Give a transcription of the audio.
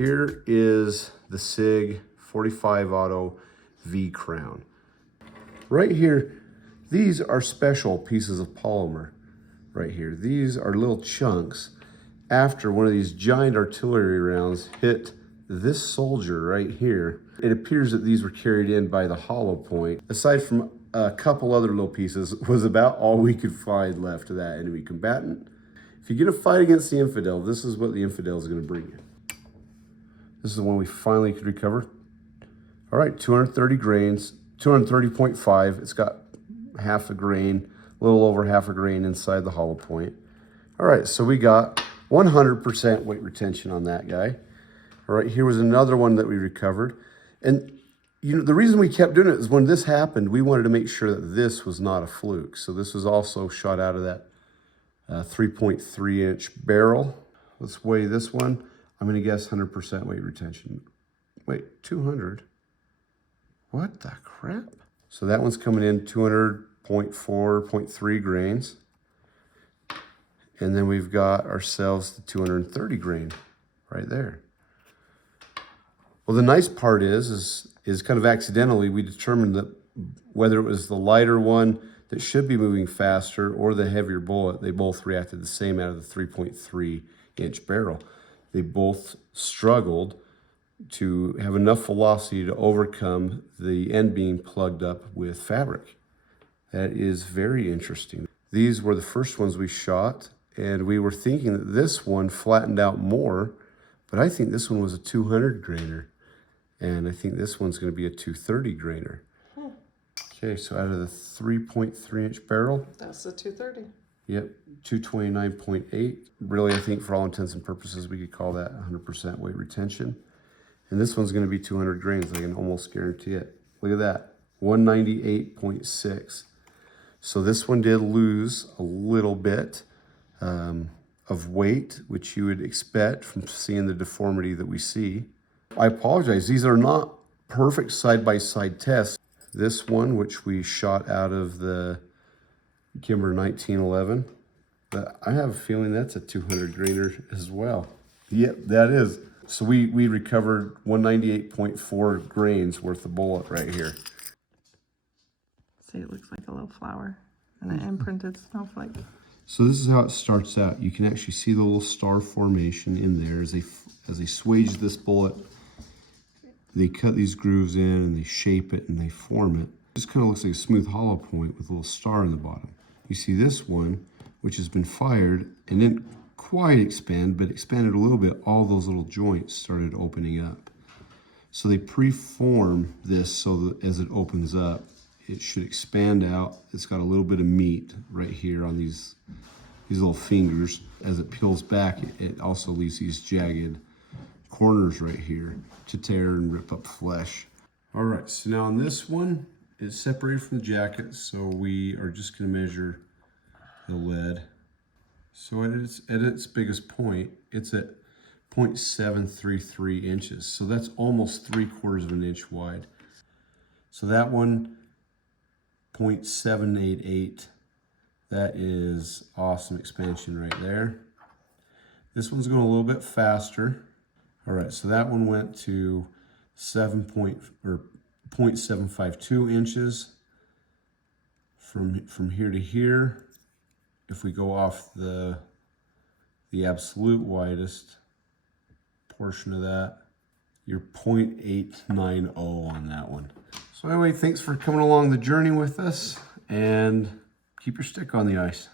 Here is the SIG 45 Auto V Crown. Right here, these are special pieces of polymer right here. These are little chunks after one of these giant artillery rounds hit this soldier right here. It appears that these were carried in by the hollow point. Aside from a couple other little pieces, was about all we could find left of that enemy combatant. If you get a fight against the infidel, this is what the infidel is going to bring you. This is the one we finally could recover. All right, 230 grains, 230.5. It's got half a grain, a little over half a grain inside the hollow point. All right, so we got 100% weight retention on that guy. All right, here was another one that we recovered. And you know, the reason we kept doing it is when this happened, we wanted to make sure that this was not a fluke. So this was also shot out of that 3.3 inch barrel. Let's weigh this one. I'm gonna guess 100% weight retention. Wait, 200? What the crap? So that one's coming in 200.4.3 grains. And then we've got ourselves the 230 grain right there. Well, the nice part is kind of accidentally, we determined that whether it was the lighter one that should be moving faster or the heavier bullet, they both reacted the same out of the 3.3 inch barrel. They both struggled to have enough velocity to overcome the end being plugged up with fabric. That is very interesting. These were the first ones we shot, and we were thinking that this one flattened out more, but I think this one was a 200 grainer. And I think this one's going to be a 230 grainer. Okay, so out of the 3.3 inch barrel. That's the 230. Yep, 229.8. Really, I think for all intents and purposes, we could call that 100% weight retention. And this one's going to be 200 grains. I can almost guarantee it. Look at that, 198.6. So this one did lose a little bit of weight, which you would expect from seeing the deformity that we see. I apologize, these are not perfect side-by-side tests. This one, which we shot out of the Kimber 1911, but I have a feeling that's a 200 grainer as well. Yep, that is. So we recovered 198.4 grains worth of bullet right here. See, it looks like a little flower and an imprinted snowflake. So this is how it starts out. You can actually see the little star formation in there as they swage this bullet. They cut these grooves in and they shape it and they form it. It just kind of looks like a smooth hollow point with a little star in the bottom. You see this one, which has been fired and didn't quite expand, but expanded a little bit. All those little joints started opening up. So they pre-form this so that as it opens up, it should expand out. It's got a little bit of meat right here on these little fingers. As it peels back, it also leaves these jagged corners right here to tear and rip up flesh. All right, so now on this one, it's separated from the jacket, so we are just gonna measure the lead. So at its biggest point, it's at 0.733 inches. So that's almost 3/4 of an inch wide. So that one, 0.788. That is awesome expansion right there. This one's going a little bit faster. All right, so that one went to 0.752 inches from here to here. If we go off the absolute widest portion of that, you're 0.890 on that one. So anyway, thanks for coming along the journey with us, and keep your stick on the ice.